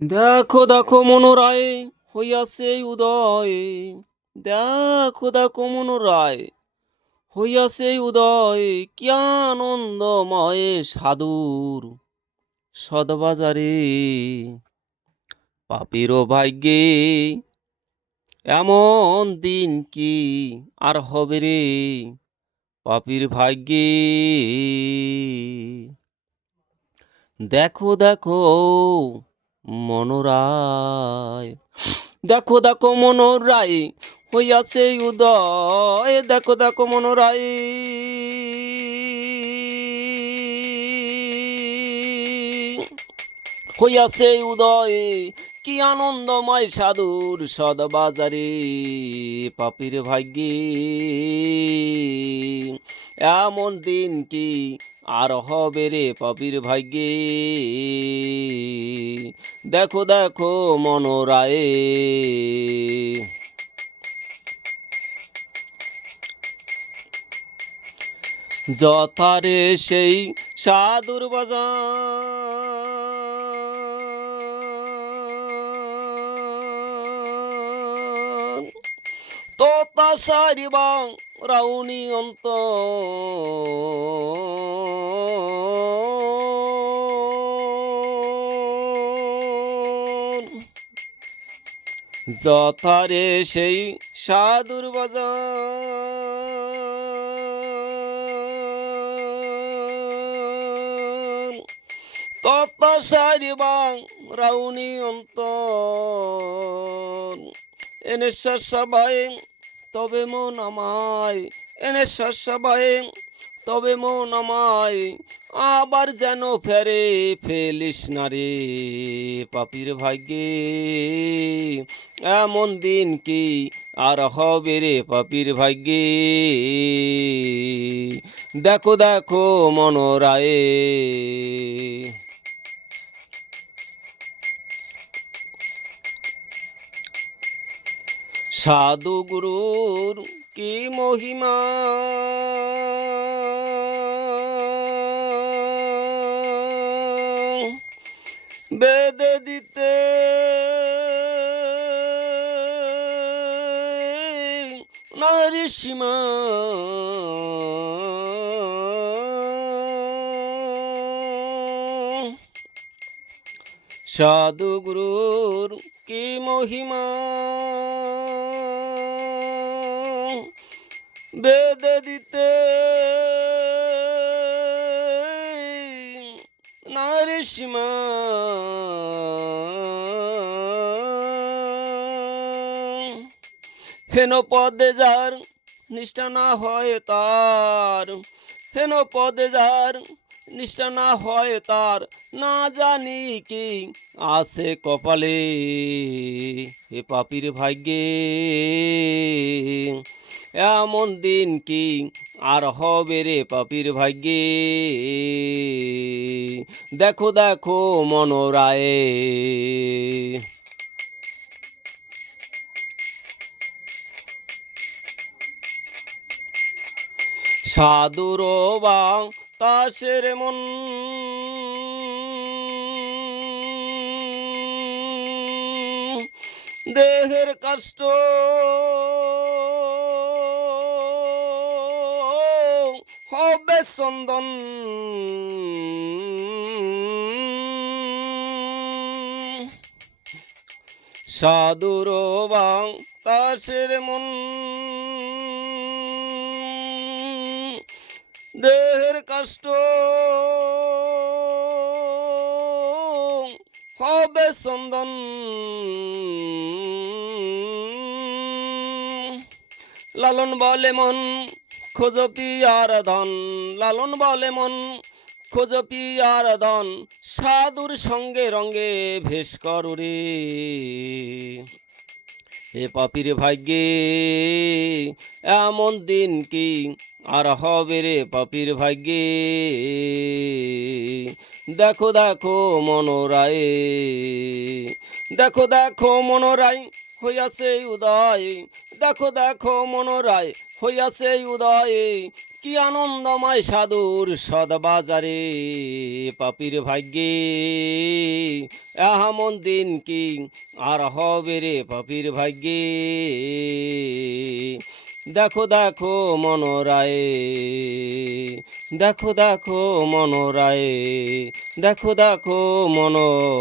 দেখো দেখো মনোরায় হইয়াছে উদয়। দেখো দেখো মনোরায় হইয়াছে উদয়। কি আনন্দময় সাধুর সদবাজারে। পাপীরও ভাগ্যে এমন দিন কি আর হবে রে। পাপীর ভাগ্যে দেখো দেখো মনোরায়। দেখো দেখো মনোরায় হইয়াছে উদয়। দেখো দেখো মনোরায় হইয়াছে উদয়। কি আনন্দময় সাধুর সদবাজারে। পাপীর ভাগ্যে এমন দিন কি আর হবে রে। পাপীর ভাগ্যে দেখো দেখো মনোরায়ে। যথারে সেই সাধুর বাজান তোতা সারিবাং রাউনি অন্ত যথারে সেই সাধুর বাজান তপসারিবাং রাউনি অন্তর। এনে সবাই তবে মন আমায়। এনে সবাই তবে মন আমায়। আবার যেন ফেরে ফেলিস না রে। পাপীর ভাগ্যে এমন দিন কি আর হবে রে। পাপীর ভাগ্যে দেখো দেখো মনোরায়ে। সাধু গুরুর কি মহিমা বেদে দিতে নারী সীমা। সাধু গুরুর কি মহিমা বেদে দিতে নারী সীমা। হেন পদে যার নিষ্ঠা না হয় তার। হেন পদে যার নিষ্ঠা না হয় তার। না জানি কি আছে কপালে। এ পাপীর ভাগ্যে এমন দিন কি আর হবে রে। পাপীর ভাগ্যে দেখো দেখো মনোরায়ে। সাধুর তাসের মন দেহের কষ্ট হবে চন্দন। সাধুর তাসের মন দেহের কষ্ট হবে চন্দন। লালন বলে মন খোঁজ পিয়ার ধন। লালন বলে মন খোঁজ পিয়ার ধন। সাধুর সঙ্গে রঙ্গে ভেষ করো রে। এ পাপীর ভাগ্যে এমন দিন কি আর হবে রে। পাপীর ভাগ্যে দেখো দেখো মনোরায়ে। দেখো দেখো মনোরায় হইয়াছে উদয়। দেখো দেখো মনোরায় হইয়াছে উদয়। কি আনন্দময় সাধুর সদবাজারে। পাপীর ভাগ্যে এমন দিন কি আর হবে রে পাপির ভাগ্যে। দেখো দেখো মনোরায়ে, দেখো দেখো মনোরায়ে, দেখো দেখো মনোরায়ে।